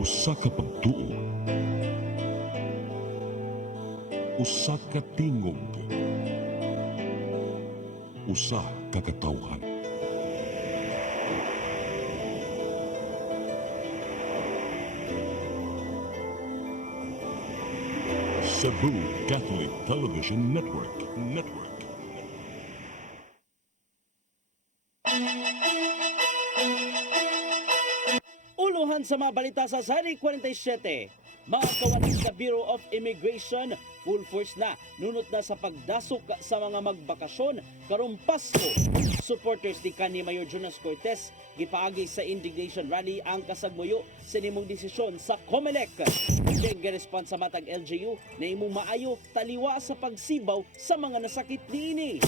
Usa ka pagtuo, usa ka tingog, usa ka katawhan. Cebu Catholic Television Network. Uluhan sa mga balita sa Sari 47. Mga kawani sa Bureau of Immigration, full force na, nunot na sa pagdasok sa mga magbakasyon karong Pasko. Supporters ni kanhi Mayor Jonas Cortez gipaagi sa indignation rally ang kasagmuyo sa nimong desisyon sa COMELEC. Deng response sa matag LGU na imong maayo taliwa sa pagsibaw sa mga nasakit niini.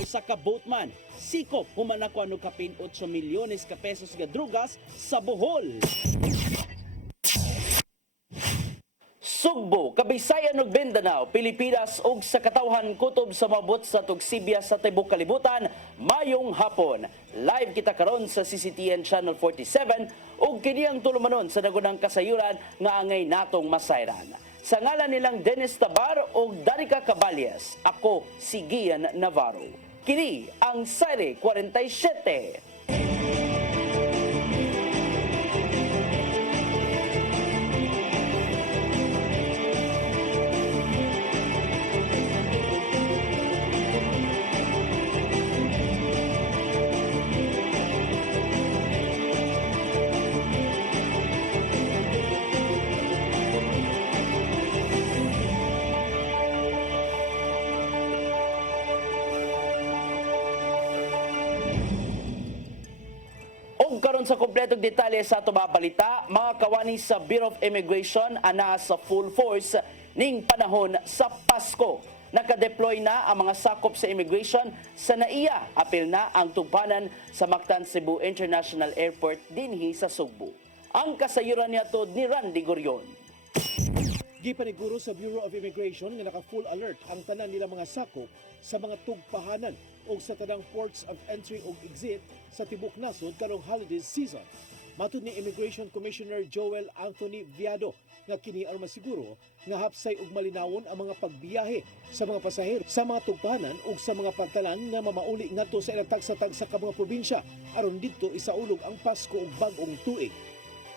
Usa ka boatman sikop humanako ano kapin 8 milyones ka pesos nga drugas sa Bohol. Sugbo, Kabisayan ug Mindanao, Pilipinas ug sa katawhan kutob sa mabot sa tugsibya sa tibok kalibutan mayong hapon. Live kita karon sa CCTN Channel 47 ug kini ang tulumanon sa nagunang kasayuran nga angay natong masayran. Sa ngalan nilang Dennis Tabar ug Danica Caballes, ako si Gian Navarro. Kini ang Sari 47. Karon sa kompletong detalye sa ato mga balita, mga kawani sa Bureau of Immigration ana sa full force ning panahon sa Pasko. Nakadeploy na ang mga sakop sa immigration sa NAIA. Apil na ang tugpanan sa Mactan Cebu International Airport dinhi sa Sugbo. Ang kasayuran niya to ni Randy Gorion. Gipaniguro sa Bureau of Immigration nga naka-full alert ang tanan nila mga sakop sa mga tugpahanan o sa tanang ports of entry o exit sa tibok nasod karong holiday season. Matud ni Immigration Commissioner Joel Anthony Viado nga kini aron masiguro nga hapsay ug malinawon ang mga pagbiyahe sa mga pasahero sa mga tugpahanan ug sa mga pagtalan nga mamauli ngadto sa ilang tagsa-tagsa ka mga probinsya aron didto isaulog ang Pasko ug bag-ong tuig.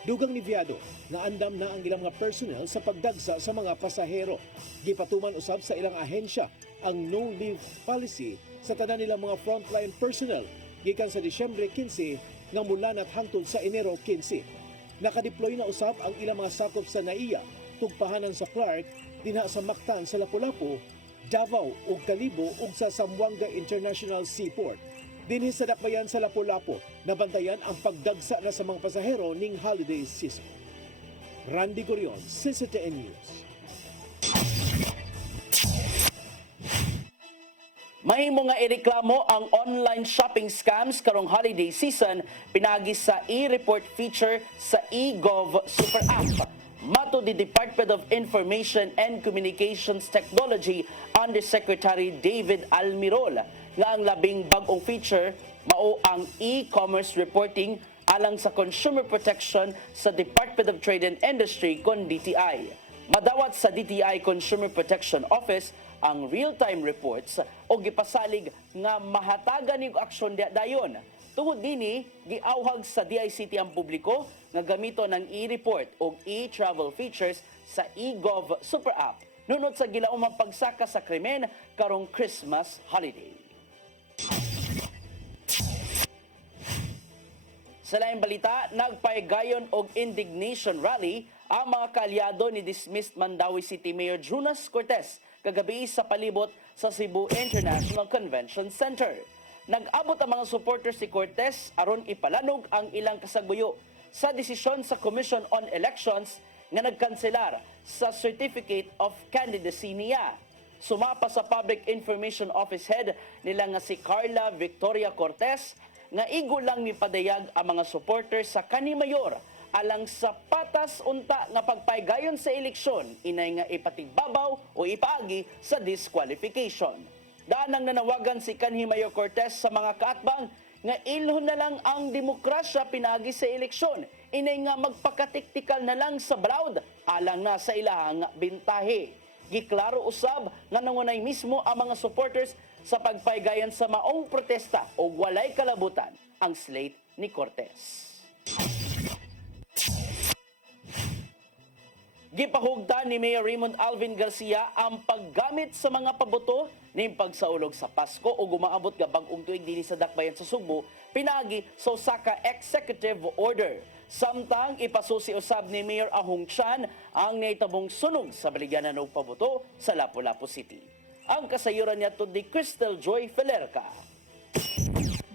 Dugang ni Viado na andam na ang ilang mga personnel sa pagdagsa sa mga pasahero. Gipatuman usab sa ilang ahensya ang no-leave policy sa tanan nilang mga frontline personnel gikan sa Disyembre 15 nga mulanat hangtod sa Enero 15. Nakadeploy na usab ang ilang mga sakop sa NAIA, tugpahanan sa Clark, dinha sa Mactan sa Lapu-Lapu, Davao ug Kalibo ug sa Zamboanga International Seaport. Dinhi sa dakbayan sa Lapu-Lapu, nabantayan ang pagdagsa na sa mga pasahero ning holiday season. Randy Gorion, CCTN News. Mahimo nga ireklamo ang online shopping scams karong holiday season pinagi sa e-report feature sa eGov Super App. Mato di Department of Information and Communications Technology Undersecretary David Almirol nga ang labing bag-ong feature mao ang e-commerce reporting alang sa consumer protection sa Department of Trade and Industry kon DTI. Madawat sa DTI Consumer Protection Office ang real-time reports o gipasalig nga mahatagan ning aksyon dayon. Tungod dini, giawhag sa DICT ang publiko nga gamito ng e-report o e-travel features sa eGov Super App nunod sa gilaumang pagsaka sa krimen karong Christmas holiday. Sa laing balita, nagpaygayon og indignation rally ang mga kaalyado ni dismissed Mandawi City Mayor Jonas Cortez kagabi sa palibot sa Cebu International Convention Center. Nag-abot ang mga supporters si Cortez aron ipalanog ang ilang kasagbuyo sa desisyon sa Commission on Elections nga nagkanselar sa Certificate of Candidacy niya. Sumapa sa Public Information Office Head nila nga si Carla Victoria Cortez nga igo lang mipadayag ang mga supporters sa kanhi mayor alang sa patas unta nga pagpaygayon sa eleksyon inay nga ipatigbabaw o ipaagi sa disqualification. Daanang nanawagan si kanhi Mayor Cortez sa mga kaatbang nga ilhon na lang ang demokrasya pinagi sa eleksyon inay nga magpakatiktikal na lang sa balaod alang na sa ilahang bintahe. Giklaro usab nga nangunay mismo ang mga supporters sa pagpaygayan sa maong protesta o walay kalabutan ang slate ni Cortez. Gipahugda ni Mayor Raymond Alvin Garcia ang paggamit sa mga paboto ning pagsaulog sa Pasko o gumaabot nga bag-ong tuig dinhi sa Dakbayan sa Subo pinagi sa usa ka executive order. Samtang ipasusi usab ni Mayor Ahong Chan ang naitabong sunog sa baligyanan og paboto sa Lapu-Lapu City. Ang kasayuran niya ni Crystal Joy Felerca.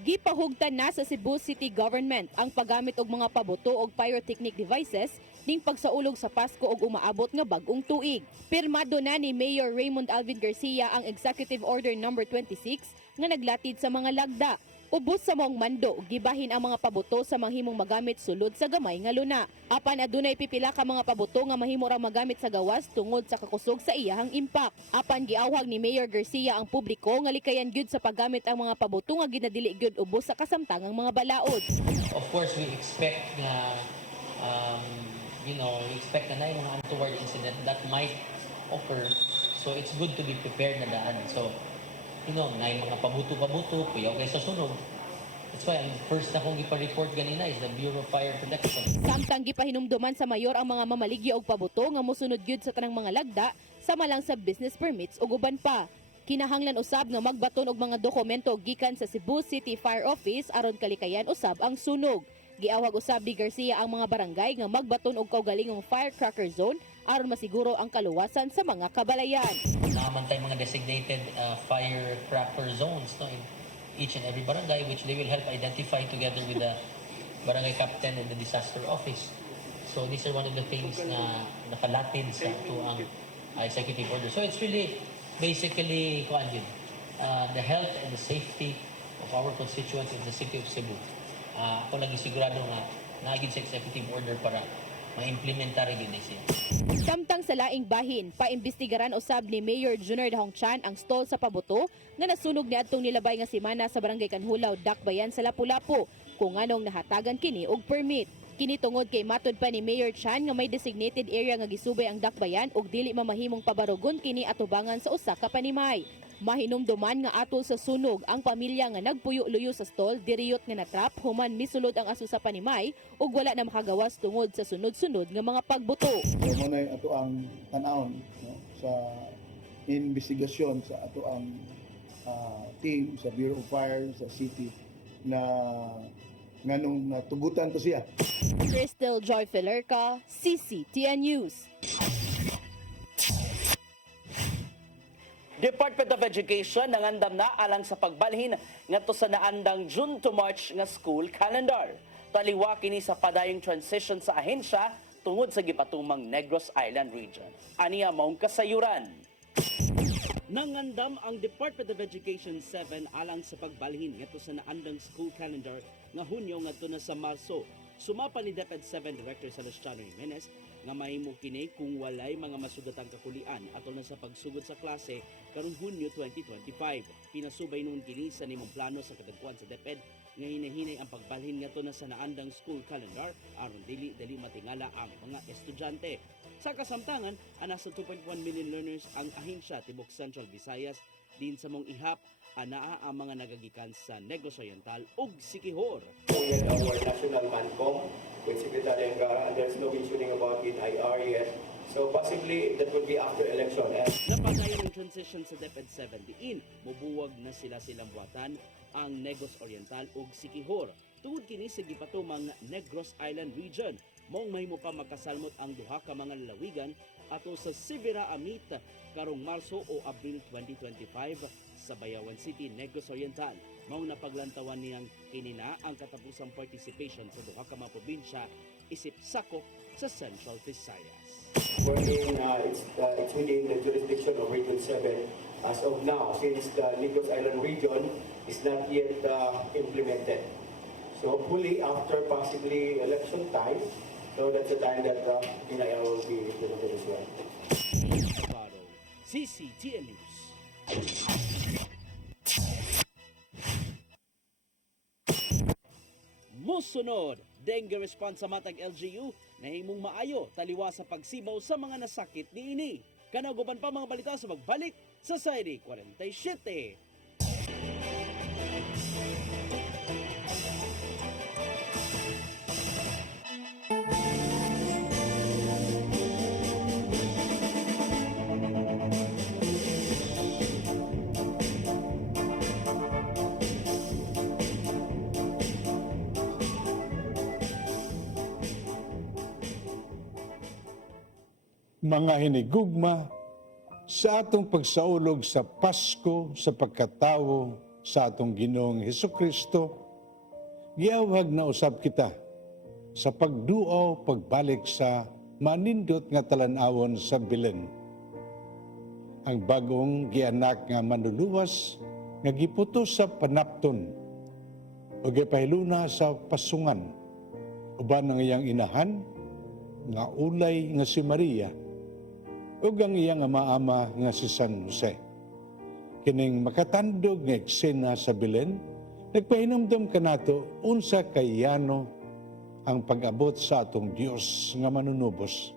Gipahugtan na sa Cebu City Government ang paggamit og mga paboto og pyrotechnic devices ning pagsaulog sa Pasko og umaabot nga bag-ong tuig. Pirmado na ni Mayor Raymond Alvin Garcia ang Executive Order No. 26 nga naglatid sa mga lagda. Ubos sa maong mando, gibahin ang mga paboto sa mahimong magamit sulod sa gamay nga luna. Apan adunay pipila ka mga paboto nga mahimo ra magamit sa gawas tungod sa kakusog sa iyahang impact. Apan giawhag ni Mayor Garcia ang publiko nga likayan gyud sa paggamit ang mga paboto nga ginadili gyud ubos sa kasamtangang mga balaod. Of course, we expect na we expect na yung mga untoward incident that might occur. So it's good to be prepared na daan. So, na yung mga pabuto-pabuto, puyaw kayo sa sunog. That's why ang first na kong ipa-report ganina is the Bureau of Fire Protection. Samtang gipahinumduman sa mayor ang mga mamaligya og paboto nga mosunod gyud sa tanang mga lagda sama lang sa business permits ug uban pa. Kinahanglan usab nga magbaton og mga dokumento gikan sa Cebu City Fire Office aron kalikayan usab ang sunog. Giawhag usab ni Garcia ang mga barangay nga magbaton og kaugalingong firecracker zone aron masiguro ang kaluwasan sa mga kabalayan. Naman tayong mga designated firecracker zones in each and every barangay which they will help identify together with the barangay captain and the disaster office. So these are one of the things na nakalatid sa ito ang executive order. So it's really basically the health and the safety of our constituents in the city of Cebu. Ako lagi sigurado nga naagid sa executive order para ma-implementary yun siya. Samtang sa laing bahin, paimbestigaran usab ni Mayor Junior Dahong Chan ang stall sa paboto nga nasunog ni adtong nilabay nga semana sa barangay Kanhulaw, Dakbayan sa Lapu-Lapu kung anong nahatagan kini og permit. Kini tungod kay matud pa ni Mayor Chan nga may designated area nga gisubay ang Dakbayan ug dili mamahimong pabarugon kini atubangan sa usa ka panimay. Mahinumduman nga atol sa sunog ang pamilya nga nagpuyo-luyo sa stall diriyot nga natrap human misulod ang aso sa panimay ug wala na makagawas tungod sa sunod-sunod nga mga pagbuto. So muna ato ang tanawon sa investigasyon sa ato ang team sa Bureau of Fire sa city na nganong natugutan to siya. Crystal Joy Felerca, CCTN News. Department of Education nangandam na alang sa pagbalhin ngadto sa naandang June to March nga school calendar. Taliwa kini sa padayong transition sa ahensya tungod sa gipatumang Negros Island region. Aniya maong kasayuran. Nangandam ang Department of Education 7 alang sa pagbalhin ngadto sa naandang school calendar nga Hunyo ngadto na sa Marso. Sumapa ni DepEd 7 Director Celestiano Jimenez nga mahimo kini kung walay mga masugatang kakulian atol na sa pagsugod sa klase karong Hunyo 2025. Pinasubay noon kini sa nimong plano sa kadagkuan sa DepEd nga hinahinay ang pagbalhin ngadto na sa naandang school calendar aron dili matingala ang mga estudyante. Sa kasamtangan, ana sa 2.1 million learners ang ahensya tibok Central Visayas din sa mong ihap anaa ang mga nagagikan sa Negros Oriental ug Siquijor. We had our national MANCOM with Secretary Angara and there's no mentioning about it IR yet. So possibly that would be after election. Napadayon ang transition sa DepEd 7 diin, mubuwag na silang buhatan ang Negros Oriental ug Siquijor. Tungod kini sa gipatumang Negros Island region, maong mahimo pa makasalmot ang duha ka mga lalawigan ato sa Sivera Amit karong Marso o Abril 2025 sa Bayawan City, Negros Oriental. Maong napaglantawan niyang kinina ang katapusang participation sa duha ka mga probinsya isip sakop sa Central Visayas. Wherein it's within the jurisdiction of Region 7 as of now since the Negros Island region is not yet implemented. So hopefully after possibly election time, so that's the time that PINAIA will be implemented as well. CCTN News. Musunod, dengue response sa matag LGU na himong maayo taliwa sa pagsibaw sa mga nasakit niini. Kanaguban pa mga balita sa magbalik sa Society 47. Mga hinigugma, sa atong pagsaulog sa Pasko sa pagkatawo sa atong Ginoong Hesukristo, giyawhag na usab kita sa pagduo pagbalik sa manindot nga talan-awon sa Belen. Ang bagong gianak nga manluluwas nga giputos sa panapton o gipahiluna sa pasungan uban ang iyang inahan nga ulay nga si Maria ug ang iyang ama-ama nga si San Jose. Kining makatandog nga eksena sa Belen, nagpahinumdum kanato unsa kayano ang pag-abot sa atong Dios nga manunubos.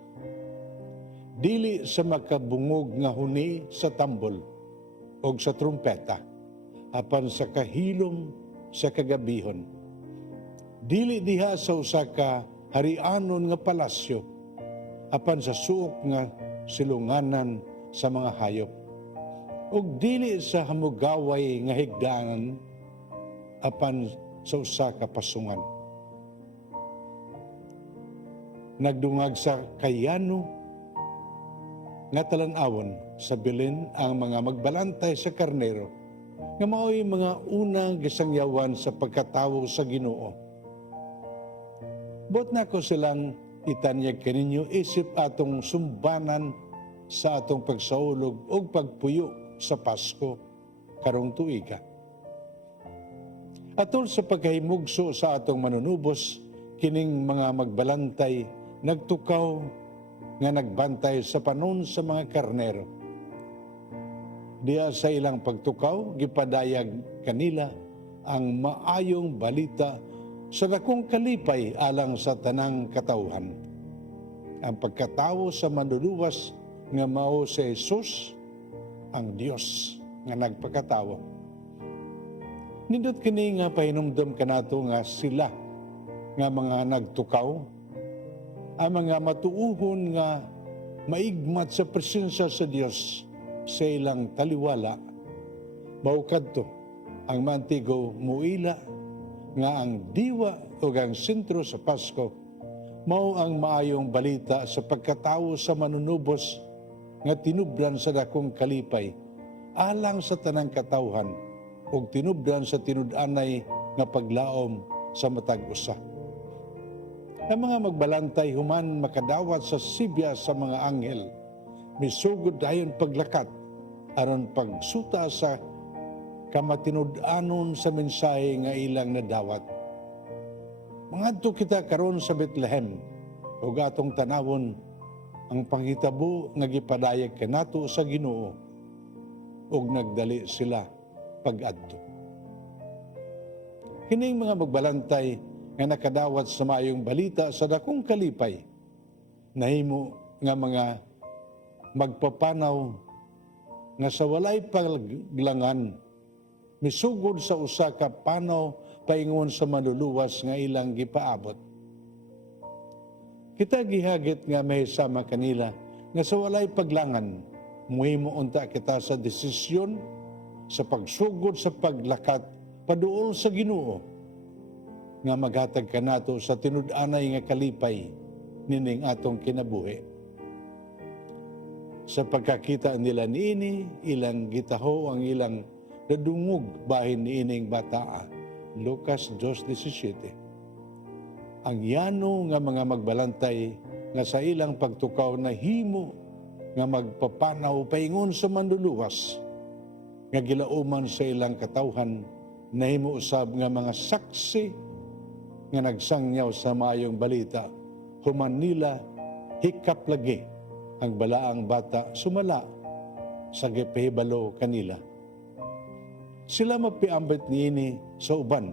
Dili sa makabungog nga huni sa tambol o sa trumpeta, apan sa kahilom sa kagabihon. Dili diha sa usa ka harianon nga palasyo, apan sa suok nga silunganan sa mga hayop. Ug dili sa hamugaway nga higdaanan, apan sa usa ka pasungan. Nagdungag sa kayano nga talan-awon sa Belen ang mga magbalantay sa karnero nga mao'y mga unang gisangyawan sa pagkatawo sa Ginoo. Bot na ko silang itanyag kaninyo isip atong sumbanan sa atong pagsaulog o pagpuyo sa Pasko karong tuiga. Atol sa pagkahimugso sa atong manunubos, kining mga magbalantay nagtukaw nga nagbantay sa panon sa mga karnero. Diya sa ilang pagtukaw, gipadayag kanila ang maayong balita sa dakong kalipay alang sa tanang katawhan. Ang pagkatawo sa manluluwas nga mao si Jesus, ang Dios nga nagpakatawo. Nindot kini nga pahinumdum kanato nga sila nga mga nagtukaw, ang mga matuuhon nga maigmat sa presensya sa Dios sa ilang taliwala. Maukad to ang mantigo muila nga ang diwa o ang sentro sa Pasko mao ang maayong balita sa pagkatawo sa manunubos nga tinubdan sa dakong kalipay alang sa tanang katawhan ug tinubdan sa tinud-anay nga paglaom sa matag usa. Ang mga magbalantay human makadawat sa sibya sa mga anghel, misugod dayon paglakat aron pagsuta sa kamatinud-anon sa mensahe nga ilang nadawat. Mangadto kita karon sa Bethlehem ug atong tanawon ang panghitabo nga gipadayag kanato sa Ginoo ug nagdali sila pag-adto. Kining mga magbalantay nga nakadawat sa maayong balita sa dakong kalipay, nahimo nga mga magpapanaw nga sa walay paglangan misugod sa usa ka panaw paingon sa manluluwas nga ilang gipaabot. Kita gihagit nga may sama kanila nga sa walay paglangan, muhimo unta kita sa desisyon sa pagsugod sa paglakat paduol sa Ginoo nga maghatag kanato sa tinud-anay nga kalipay nining atong kinabuhi. Sa pagkakita nila niini, ilang gitaho ang ilang nadungog bahin niining bataa. Lucas 2:17. Ang yano nga mga magbalantay nga sa ilang pagtukaw na himo nga magpapanaw paingon sa manluluwas nga gilauman sa ilang katawhan nahimo usab nga mga saksi nga nagsangyaw sa maayong balita human nila hikap lagi ang balaang bata sumala sa gipahibalo kanila. Sila mapiambit niini sa uban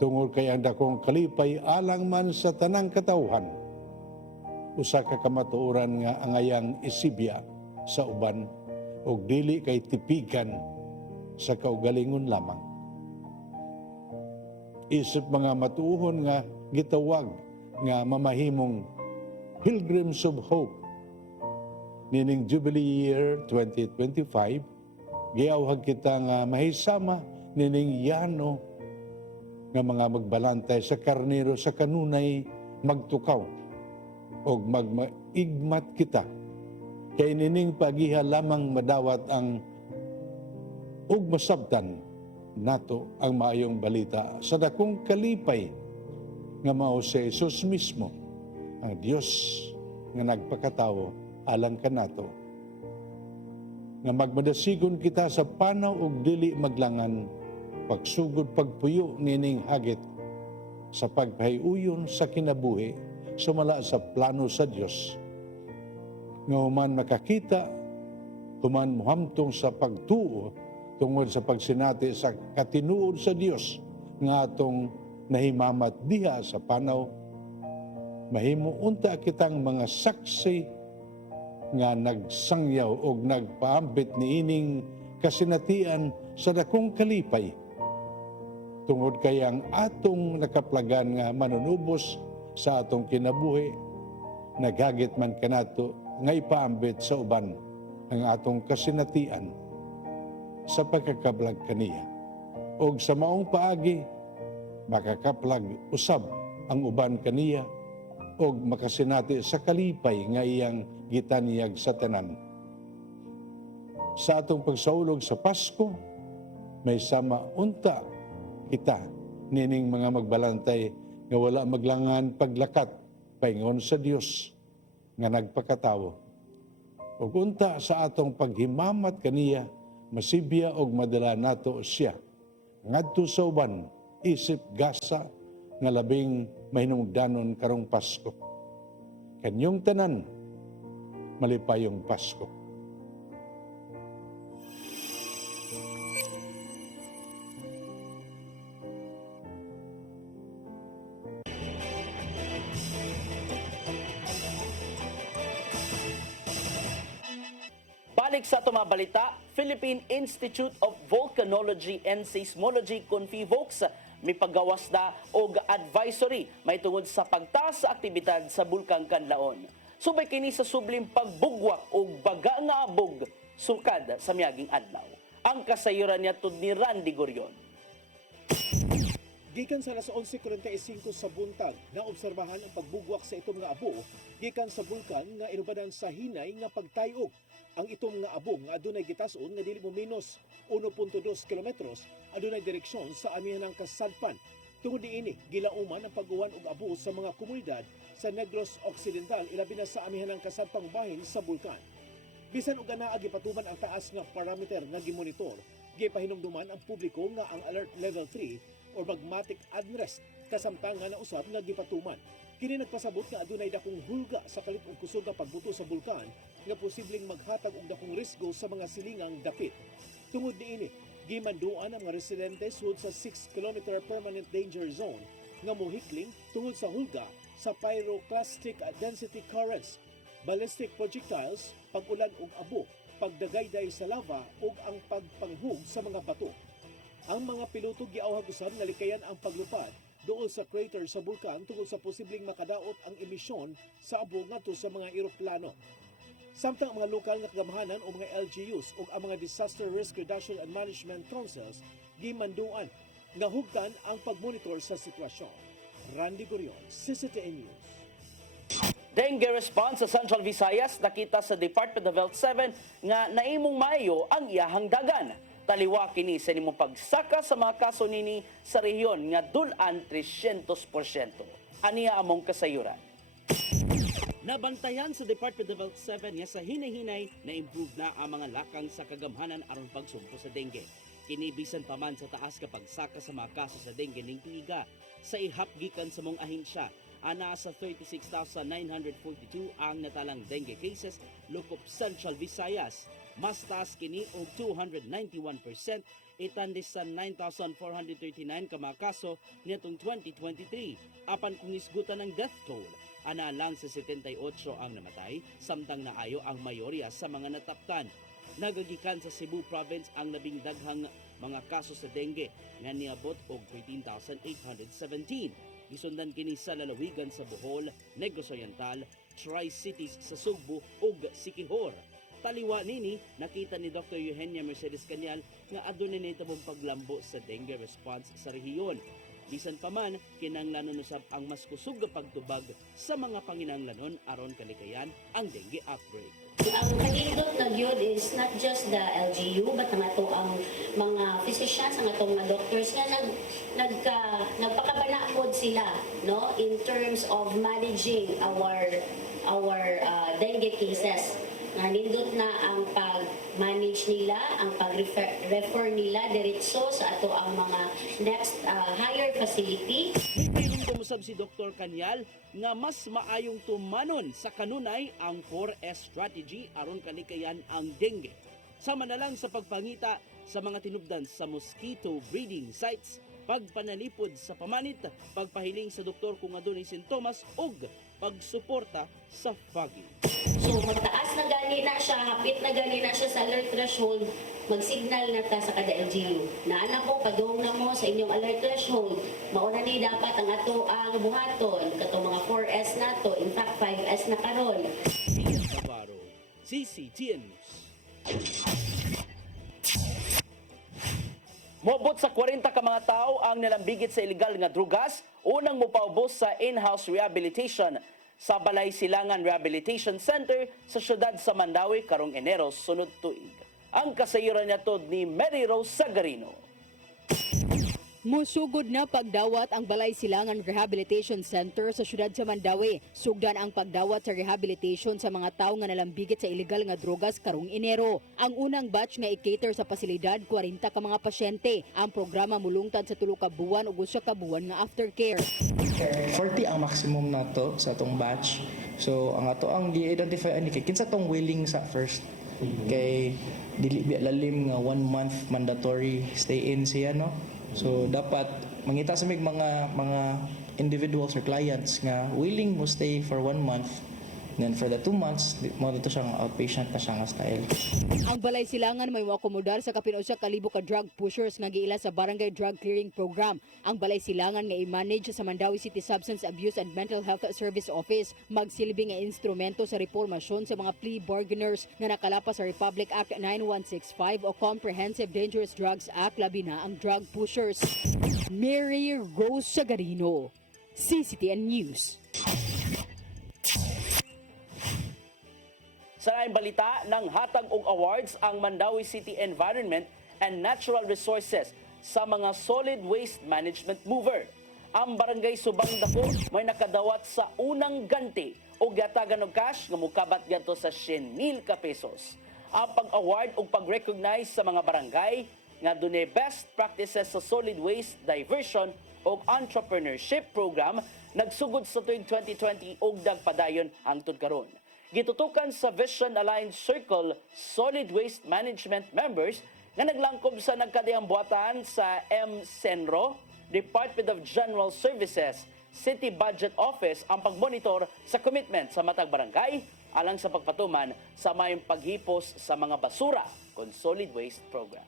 Tungod kay ang dakong kalipay alang man sa tanang katawhan. Usa ka kamatuoran nga angayang isibya sa uban ug dili kay tipigan sa kaugalingon lamang. Isip mga matuohon nga gitawag nga mamahimong Pilgrims of Hope nining Jubilee Year 2025, giawhag kita nga mahisama nining yano nga mga magbalantay sa karnero sa kanunay magtukaw o magmaigmat kita. Kay nining pagiha lamang madawat ang ug masabtan nato ang maayong balita sa dakong kalipay nga mao si Jesus mismo, ang Dios nga nagpakatawo alang kanato. Nga magmadasigon kita sa panaw ug dili maglangan, pagsugod pagpuyo nining hagit sa pagpahiuyon sa kinabuhi sumala sa plano sa Dios. Nga human makakita, human muhamtong sa pagtuo tungod sa pagsinati sa katinuod sa Dios nga atong nahimamat diha sa panaw, mahimo unta kitang mga saksi nga nagsangyaw o nagpaambit niining kasinatian sa dakong kalipay. Tungod kay ang atong nakaplagan nga manunubos sa atong kinabuhi, naghagit man kanato nga ipaambit sa uban ang atong kasinatian sa pagkakablag kaniya. O sa maong paagi, makakaplag usab ang uban kaniya o makasinati sa kalipay nga iyang gitaniyag sa tanan. Sa atong pagsaulog sa Pasko, may sama unta kita nining mga magbalantay nga wala maglangan paglakat paingon sa Dios nga nagpakatawo. Ug unta sa atong paghimamat kaniya, masibya og madala nato siya ngadto sa uban isip gasa nga labing mahinungdanon karong Pasko. Kanyong tanan, malipayong Pasko. Balik sa itong mga balita, Philippine Institute of Volcanology and Seismology, CONFIVOLCS, may paggawas na og advisory may tungod sa pagtaas sa aktibidad sa Bulkang Kanlaon. Subay kini sa sublim pagbugwak og baga nga abog sukad sa miaging adlaw. Ang kasayuran niya tud ni Randy Gorion. Gikan sa alas 11:45 sa buntag, naobserbahan ang pagbugwak sa itom nga abo gikan sa bulkan nga inubadan sa hinay nga pagtayog. Ang itom nga abo nga adunay gitason nga dili mo minus 1.2 kilometros adunay direksyon sa amihanang kasadpan. Tungod niini, gilauman ang pag-uwan og abo sa mga komunidad sa Negros Occidental ilabi na sa amihanang kasadpang bahin sa bulkan. Bisan og anaa gipatuman ang taas nga parameter nga gimonitor, gipahinumduman ang publiko nga ang alert level 3 or magmatic unrest kasamtang nga nausab nga gipatuman. Kini nagpasabot nga adunay dakong hulga sa kalit ug kusog nga pagbuto sa bulkan nga posibleng maghatag og dakong risgo sa mga silingang dapit. Tungod niini, gimanduan ang mga residente sud sa 6-kilometer permanent danger zone nga mohikling tungod sa hulga sa pyroclastic density currents, ballistic projectiles, pag-ulan og abo, pagdagayday sa lava ug ang pagpanghug sa mga bato. Ang mga piloto giawhag usab nga likayan ang paglupad dool sa crater sa bulkan tungod sa posibleng makadaot ang emisyon sa abo ngadto sa mga eroplano. Samtang ang mga lokal nga kagamahanan o mga LGUs o ang mga Disaster Risk Reduction and Management Councils gimanduan nga hugdan ang pagmonitor sa sitwasyon. Randy Gorion, CCTN News. Dengue response sa Central Visayas nakita sa Department of Health 7 nga naimong maayo ang iyahang dagan. Taliwa kini sa nimong pagsaka sa mga kaso nini sa rehiyon nga dulan 300%. Aniya among kasayuran. Nabantayan sa Department of Health 7 nga sa hinay-hinay na improve na ang mga lakang sa kagamhanan aron pagsumpo sa dengue. Kinibisan pa man sa taas kapag saka sa mga kaso sa dengue ning tuiga sa ihap gikan sa mong ahensya. Ana sa 36,942 ang natalang dengue cases lokop Central Visayas. Mas taas kini og 291%, itandis sa 9,439 ka mga kaso nitong 2023. Apan kung isgutan ng death toll, ana lang sa 78 ang namatay, samtang naayo ang mayorya sa mga nataptan. Nagagikan sa Cebu Province ang labing daghang mga kaso sa dengue nga niabot og 13,817. Gisundan kini sa lalawigan sa Bohol, Negros Oriental, Tri-Cities sa Sugbo ug Siquijor. Taliwa nini, nakita ni Dr. Eugenia Mercedes Cañal nga adunay nahitabong paglambo sa dengue response sa rehiyon. Bisan pa man, kinahanglanon usab ang mas kusog nga pagtubag sa mga panginahanglanon aron kalikayan ang dengue outbreak. Ang kalindot na gyud is not just the LGU but ang ato ang mga physicians, ang atong mga doctors nga nagpakabanakod sila, no, in terms of managing our dengue cases. Nga nindot na ang pag-manage nila, ang pag-refer nila diretso sa ato ang mga next higher facility. May kumusab si Dr. Cañal nga mas maayong tumanon sa kanunay ang 4S strategy aron kalikayan ang dengue. Sama na lang sa pagpangita sa mga tinubdan sa mosquito breeding sites, pagpanalipod sa pamanit, pagpahiling sa doktor kung adunay sintomas ug pagsuporta sa fogging. So magtaas na gani na siya, hapit na gani na siya sa alert threshold, mag-signal na ta sa kada LGU. Naana po, padung na mo sa inyong alert threshold. Mauna ni dapat ang ato ang buhaton, katong mga 4S na to, in fact 5S na karon. Pia Navarro, CCTN News. Mobot sa 40 ka mga tao ang nalambigit sa illegal nga drugas, unang mopaubos sa in-house rehabilitation sa Balay Silangan Rehabilitation Center sa siyudad sa Mandawi karong Enero sunod tuig. Ang kasayuran niya ni Mary Rose Sagarino. Musugod na pagdawat ang Balay Silangan Rehabilitation Center sa siyudad sa Mandawi. Sugdan ang pagdawat sa rehabilitation sa mga tao nga nalambigit sa illegal nga drogas karong Enero. Ang unang batch nga i-cater sa pasilidad 40 ka mga pasyente. Ang programa mulungtad sa 3 ka buwan ug 1 ka buwan nga aftercare. 40 ang maximum nato sa atong batch. So ang ato ang gi-identify ani kay kinsa tong willing sa first. Kay dili biya lalim nga 1 month mandatory stay in siya no. So dapat mangita sa mga individuals or clients nga willing mo stay for 1 month. Then for the 2 months, mo dito siyang outpatient na siyang style. Ang Balay Silangan may moakomodar sa kapin 1,000 ka drug pushers nga giila sa Barangay Drug Clearing Program. Ang Balay Silangan nga i-manage sa Mandawi City Substance Abuse and Mental Health Service Office magsilbi nga instrumento sa reformasyon sa mga plea bargainers nga nakalapas sa Republic Act 9165 o Comprehensive Dangerous Drugs Act, labi na ang drug pushers. Mary Rose Sagarino, CCTN News. Sa naing balita, ng hatag og awards ang Mandawi City Environment and Natural Resources sa mga solid waste management mover. Ang Barangay Subang Dako may nakadawat sa unang ganti o gatagan og cash nga mukabat gadto sa 100,000 ka pesos. Ang pag-award o pag-recognize sa mga barangay nga dunay best practices sa solid waste diversion o entrepreneurship program nagsugod sa tuig 2020 og dagpadayon hangtod karon. Gitutukan sa Vision Aligned Circle Solid Waste Management members nga naglangkob sa nagkadiyang buhatan sa MCENRO, Department of General Services, City Budget Office ang pagmonitor sa commitment sa matag barangay alang sa pagpatuman sa mayong paghipos sa mga basura kon solid waste program.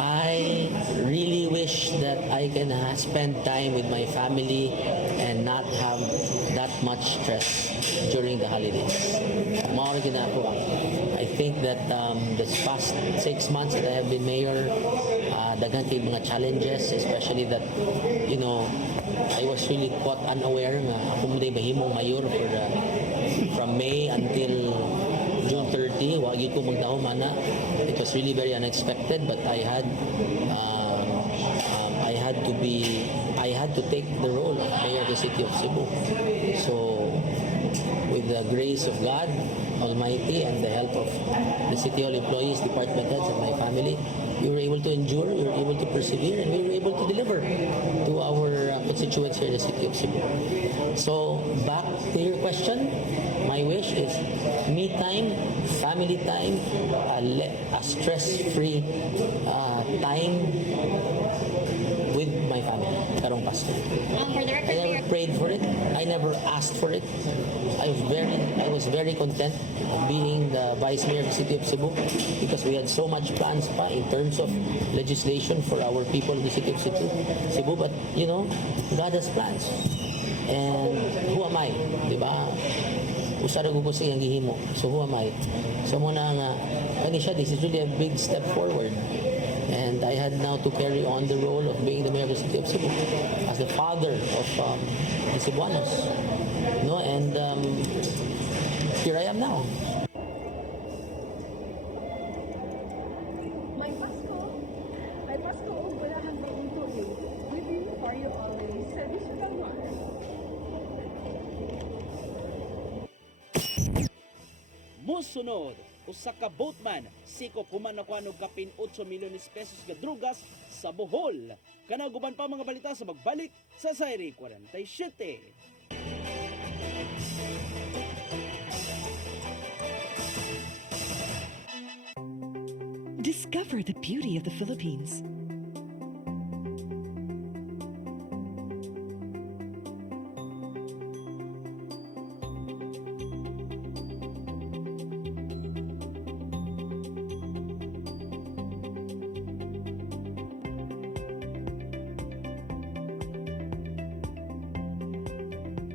I really wish that I can spend time with my family and not have that much stress during the holidays. Maori ginagawa. I think that this past 6 months that I have been mayor, daghan kay mga challenges, especially that, you know, I was really caught unaware nga ako mo mahimong mayor from May until June 30, wagi ko magdaw mana. It was really very unexpected, but I had to take the role of mayor of the city of Cebu. So, with the grace of God Almighty and the help of the city hall employees, department heads, and my family, we were able to endure, we were able to persevere, and we were able to deliver to our constituents here in the city of Cebu. So, back to your question. My wish is me time, family time, a stress-free time with my family. Karong Pasko. For the I record, never prayed for it. I never asked for it. I was very content being the Vice Mayor of the City of Cebu because we had so much plans pa in terms of legislation for our people in the City of Cebu. But, you know, God has plans. And who am I? Diba? Usara ko siyang gihimo. So who am I? So muna nga, kanisya, this is really a big step forward. And I had now to carry on the role of being the mayor of the City of Cebu as the father of the Cebuanos. No, and here I am now. May Pasko o wala hanggang tuloy. With you are you always, Service Kalmar. Musunod, usa ka boatman siko kuman na kuanog kapin 8 milyones pesos ka drugas sa Bohol. Kanaguban pa mga balita sa magbalik sa Sairi 47. Discover the beauty of the Philippines.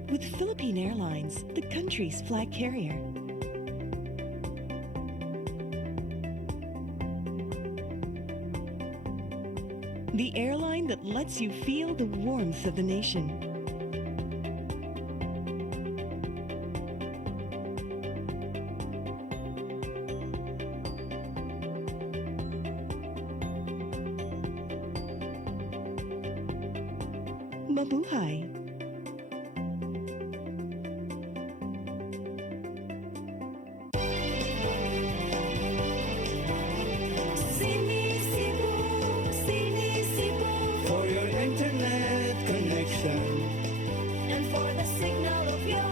With Philippine Airlines, the country's flag carrier. The airline that lets you feel the warmth of the nation. Mabuhay! For your internet connection And for the signal of your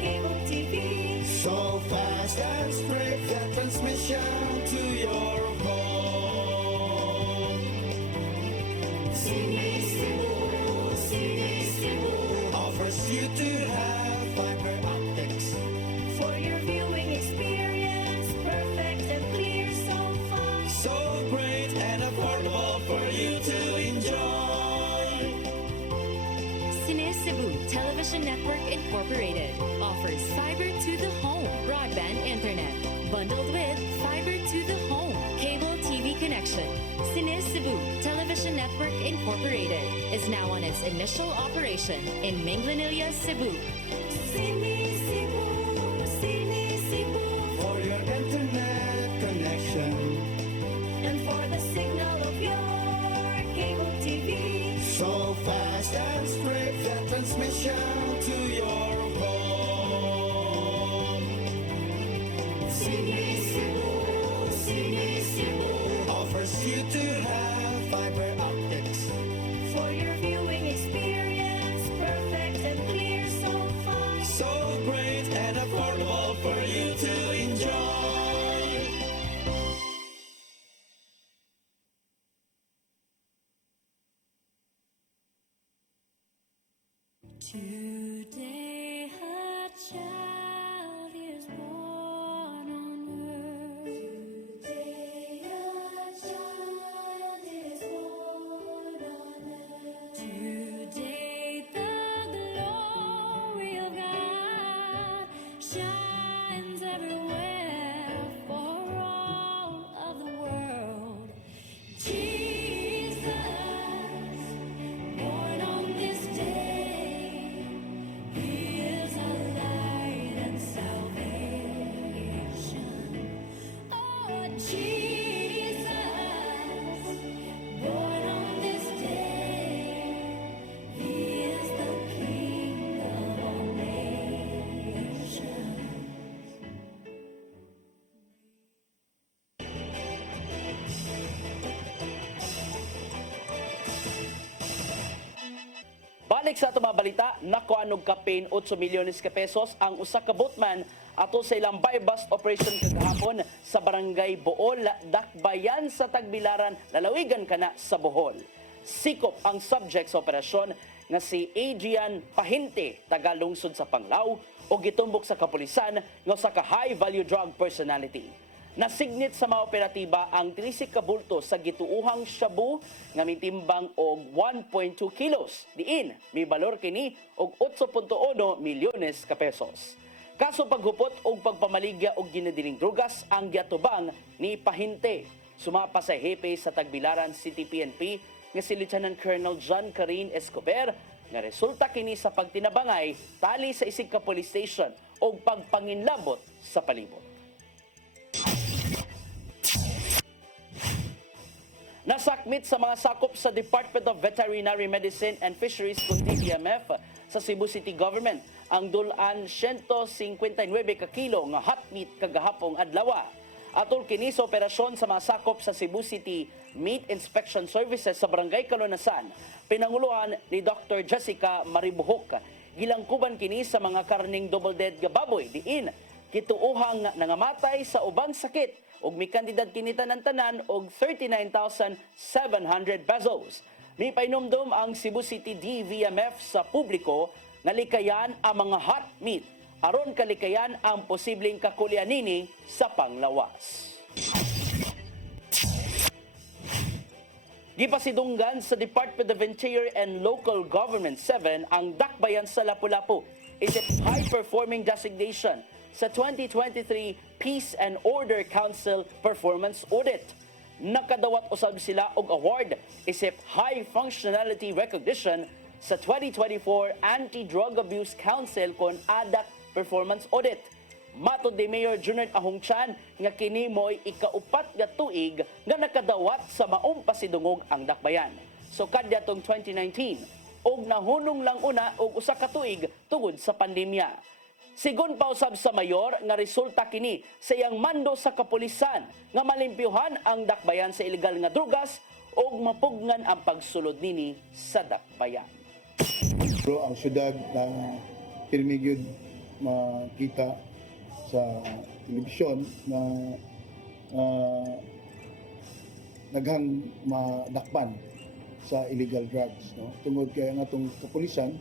cable TV. so fast and spread that transmission to your home. Sini Cebu Offers you to have fiber optics. for your viewing experience, perfect and clear so far. So great and affordable for you to enjoy. Cine Cebu Television Network Incorporated offers fiber to the home broadband internet bundled with fiber to the home cable TV connection. Cine Cebu Television Network Incorporated is now on its initial operation in Minglanilla, Cebu. Sini Cebu For your internet connection and for the signal of your cable TV. so fast and spread that transmission to your home. Sini Cebu Offers you to have fiber optics. for your viewing experience, perfect and clear so far. So great and affordable for you to enjoy. Today a child is born on earth. Today a child is born on earth. Today the glory of God shines everywhere for all of the world. Jesus, born on this day, He is our light and salvation. Oh, Jesus, born on this day, He is the King of all nations. Balik Balik sa atong mga balita, nakuanog kapin 8 milyones ka pesos ang usa ka boatman ato sa ilang buy-bust operation kagahapon sa barangay Bool, Dakbayan sa Tagbilaran, lalawigan kana sa Bohol. Sikop ang subject sa operasyon nga si Adrian Pahinte, taga-lungsod sa Panglao, o gitumbok sa kapulisan nga sa ka-high-value drug personality. Nasignit sa mga operatiba ang 30 ka bulto sa gituuhang shabu nga mitimbang og 1.2 kilos. Diin, may balor kini og 8.1 milyones ka pesos. Kaso paghupot og pagpamaligya og ginadiling drugas ang giatubang ni Pahinte. Sumapa sa hepe sa Tagbilaran City PNP nga si Lieutenant Colonel John Karin Escobar nga resulta kini sa pagtinabangay tali sa isig ka police station og pagpanginlabot sa palibot. Nasakmit sa mga sakop sa Department of Veterinary Medicine and Fisheries kung DVMF sa Cebu City Government ang dulan 159 ka kilo nga hot meat kagahapong adlaw. Atol kini sa operasyon sa mga sakop sa Cebu City Meat Inspection Services sa Barangay Kalonasan, pinanguluhan ni Dr. Jessica Maribuhok. Gilangkuban kini sa mga karning double dead nga baboy diin kituuhang nangamatay sa ubang sakit ug mi kandidad kini tanan-tanan og 39,700 pesos. May painumdum ang Cebu City DVMF sa publiko nga likayan ang mga hot meat aron kalikayan ang posibleng kakulyanini sa panglawas. Gipasidunggan sa Department of Interior and Local Government 7 ang Dakbayan sa Lapu-Lapu isip high-performing designation sa 2023 Peace and Order Council Performance Audit. Nakadawat usab sila og award isip High Functionality Recognition sa 2024 Anti-Drug Abuse Council kon ADAC Performance Audit. Matod ni Mayor Junard Ahongchan nga kini mo'y ikaupat nga tuig nga nakadawat sa maong pasidungog ang Dakbayan. So kadyatong 2019 og nahunong lang una og usa ka tuig tungod sa pandemya. Sigon pa usab sa mayor nga resulta kini sa iyang mando sa kapulisan nga malimpyuhan ang Dakbayan sa ilegal nga drugas ug mapugnan ang pagsulod nini sa Dakbayan. Pero ang syudad na pirmigyud makita sa telebisyon na naghang madakpan sa illegal drugs, no? Tungod kay ang atong kapulisan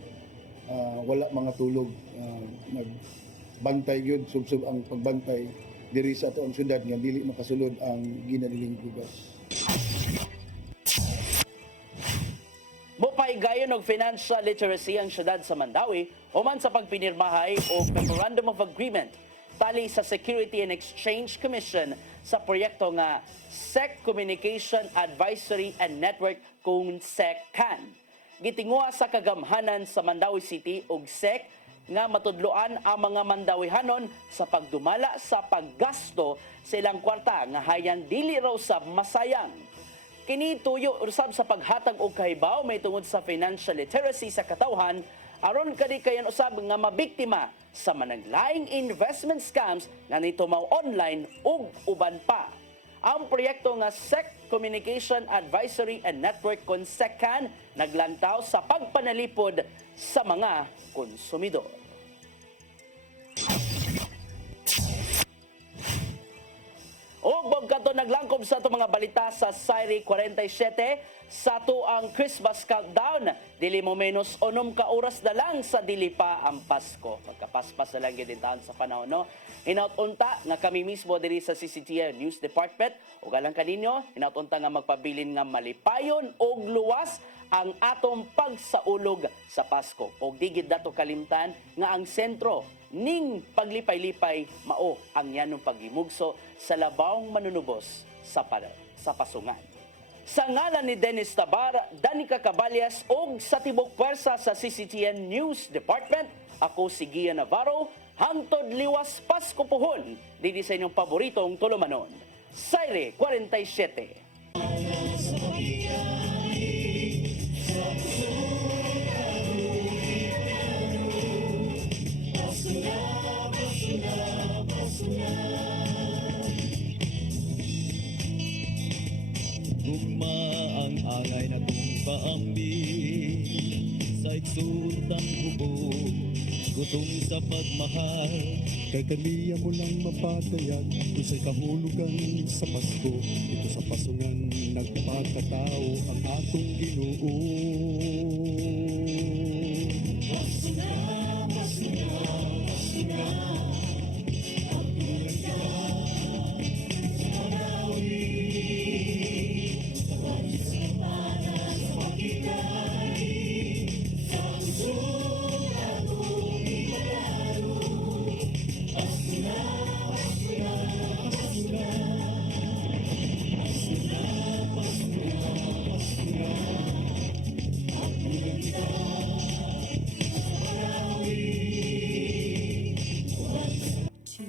wala mga tulog, nagbantay gyud subsub ang pagbantay diri sa ato ang syudad nga dili makasulod ang ginadiling drugas. Mopaigayon og financial literacy ang syudad sa Mandawi human sa pagpinirmahay og Memorandum of Agreement tali sa Security and Exchange Commission sa proyekto nga SEC Communication Advisory and Network kung SECCAN. Gitinguha sa kagamhanan sa Mandawi City ug SEC nga matudloan ang mga Mandawihanon sa pagdumala sa paggasto sa ilang kwarta nga hayang dili raw sab masayang. Kini tuyo usab sa paghatag og kahibaw may tungod sa financial literacy sa katawhan aron kadi kayan usab nga mabiktima sa managlaing investment scams nga nitumaw online ug uban pa. Ang proyekto nga SEC Communication Advisory and Network kon SECCAN naglantaw sa pagpanalipod sa mga konsumidor. O bogkato naglangkob sa itong mga balita sa Sairi 47 sa tuang Christmas countdown. Dili mo menos 6 ka oras na lang sa dili pa ang Pasko. Magkapaspas na lang gidintahan sa panahon, no? Hinaut-unta nga kami mismo diri sa CCTV News Department o galang kaninyo, hinaut-unta nga magpabilin nga malipayon og luwas ang atong pagsaulog sa Pasko. O digid dato kalimtan nga ang sentro ning paglipay-lipay mao ang yanong pagimugso sa labawng manunubos sa pasungan. Sa ngalan ni Dennis Tabar, Danica Caballas og sa tibok pwersa sa CCTN News Department, ako si Gia Navarro, hangtod liwas Pasko puhon, didi sa inyong paboritong tulumanon. Sairi 47. Gugma ang angay na kong paambi sa iksultang hubog, gutom sa pagmahal. Kay kaniya mo lang mapatayag, usay kahulugan sa Pasko. Ito sa pasungan, nagpakatao ang atong Ginoo. Pasunga, pasunga, pasunga.